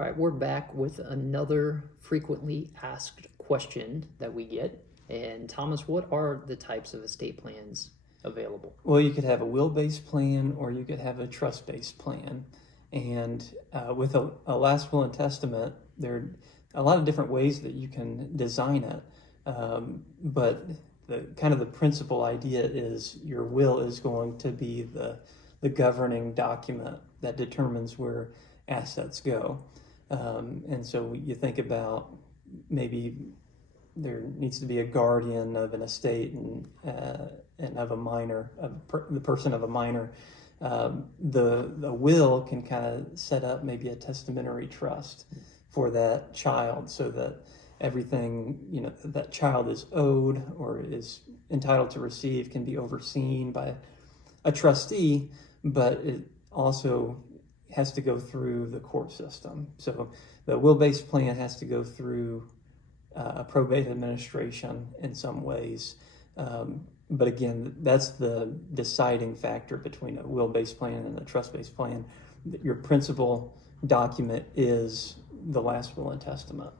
All right, we're back with another frequently asked question that we get. And Thomas, what are the types of estate plans available? Well, you could have a will-based plan or you could have a trust-based plan. And with a last will and testament, there are a lot of different ways that you can design it. But the principal idea is your will is going to be the governing document that determines where assets go. And so you think about maybe there needs to be a guardian of an estate and of a minor, the person of a minor. The will can kind of set up maybe a testamentary trust for that child, so that everything that child is owed or is entitled to receive can be overseen by a trustee, but it also has to go through the court system. So the will-based plan has to go through a probate administration in some ways. But again, that's the deciding factor between a will-based plan and a trust-based plan. Your principal document is the last will and testament.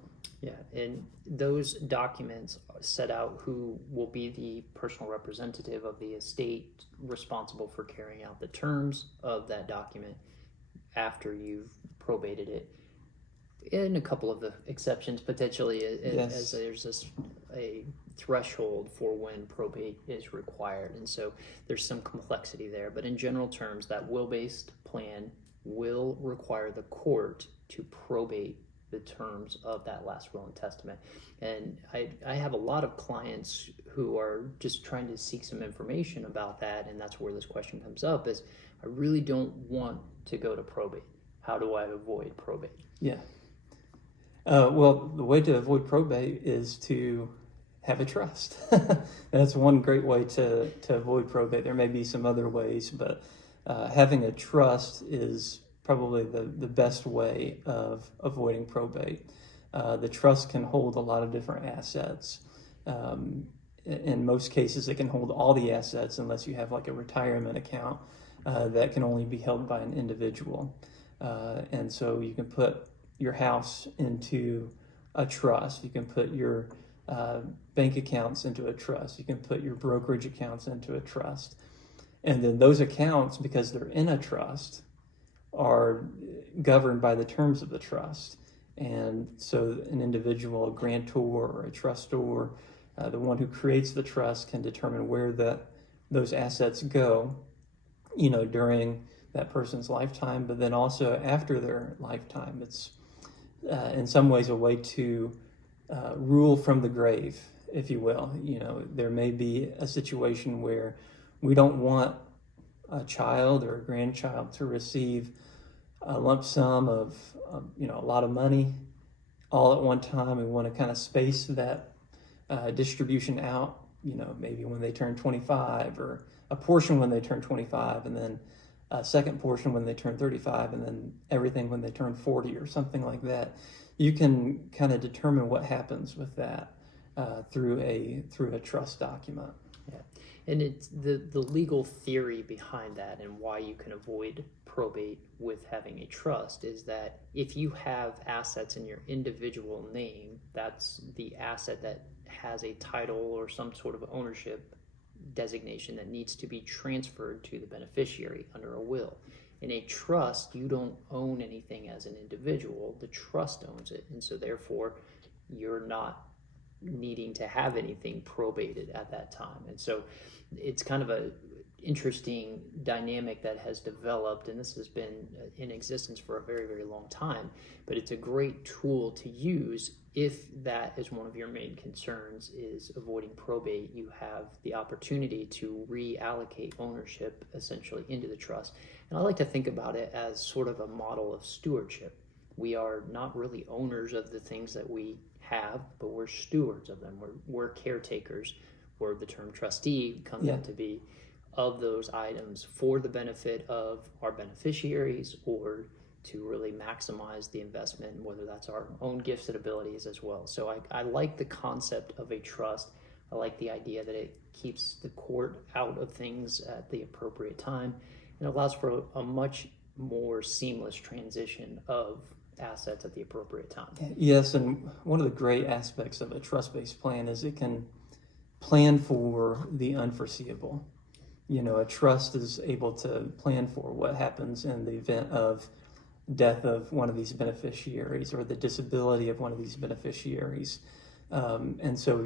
Yeah, and those documents set out who will be the personal representative of the estate responsible for carrying out the terms of that document after you've probated it. In a couple of the exceptions, potentially, Yes. as there's a threshold for when probate is required. And so there's some complexity there. But in general terms, that will-based plan will require the court to probate the terms of that last will and testament. And I have a lot of clients who are just trying to seek some information about that, and that's where this question comes up, is I really don't want to go to probate. How do I avoid probate? Yeah. Well, the way to avoid probate is to have a trust. That's one great way to avoid probate. There may be some other ways, but having a trust is probably the best way of avoiding probate. The trust can hold a lot of different assets. In most cases, it can hold all the assets unless you have like a retirement account that can only be held by an individual. And so you can put your house into a trust. You can put your bank accounts into a trust. You can put your brokerage accounts into a trust. And then those accounts, because they're in a trust, are governed by the terms of the trust. And so an individual, a grantor or a trustor, the one who creates the trust, can determine where those assets go, during that person's lifetime, but then also after their lifetime. It's in some ways a way to rule from the grave, if you will. There may be a situation where we don't want a child or a grandchild to receive a lump sum of a lot of money all at one time. We want to kind of space that distribution out, maybe when they turn 25, or a portion when they turn 25, and then a second portion when they turn 35, and then everything when they turn 40 or something like that. You can kind of determine what happens with that through a trust document. Yeah. And it's the legal theory behind that, and why you can avoid probate with having a trust, is that if you have assets in your individual name, that's the asset that has a title or some sort of ownership designation that needs to be transferred to the beneficiary under a will. In a trust, you don't own anything as an individual. The trust owns it, and so therefore you're not needing to have anything probated at that time. And so it's kind of a interesting dynamic that has developed, and this has been in existence for a very, very long time, but it's a great tool to use if that is one of your main concerns, is avoiding probate. You have the opportunity to reallocate ownership essentially into the trust. And I like to think about it as sort of a model of stewardship. We are not really owners of the things that we have, but we're stewards of them. We're caretakers, where the term trustee comes into be, of those items for the benefit of our beneficiaries, or to really maximize the investment, whether that's our own gifts and abilities as well. So I like the concept of a trust. I like the idea that it keeps the court out of things at the appropriate time, and allows for a much more seamless transition of assets at the appropriate time. Yes, and one of the great aspects of a trust-based plan is it can plan for the unforeseeable. You know, a trust is able to plan for what happens in the event of death of one of these beneficiaries or the disability of one of these beneficiaries. And so,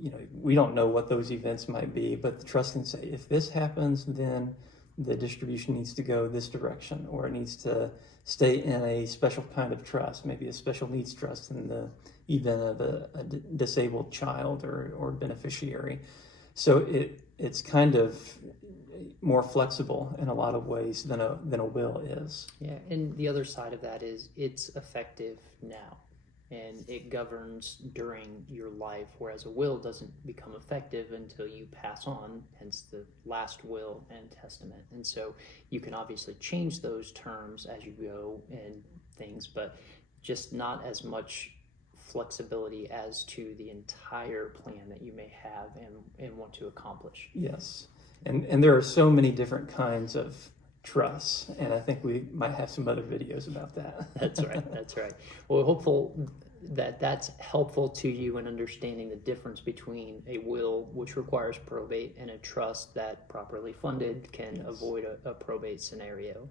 you know, we don't know what those events might be, but the trust can say, if this happens, then the distribution needs to go this direction, or it needs to stay in a special kind of trust, maybe a special needs trust in the event of a disabled child or beneficiary. So it's kind of more flexible in a lot of ways than a will is. Yeah, and the other side of that is it's effective now, and it governs during your life, whereas a will doesn't become effective until you pass on, hence the last will and testament. And so you can obviously change those terms as you go and things, but just not as much flexibility as to the entire plan that you may have and want to accomplish. Yes, and there are so many different kinds of trusts, and I think we might have some other videos about that. That's right. That's right. Well, hopeful that that's helpful to you in understanding the difference between a will, which requires probate, and a trust that, properly funded, can avoid a probate scenario.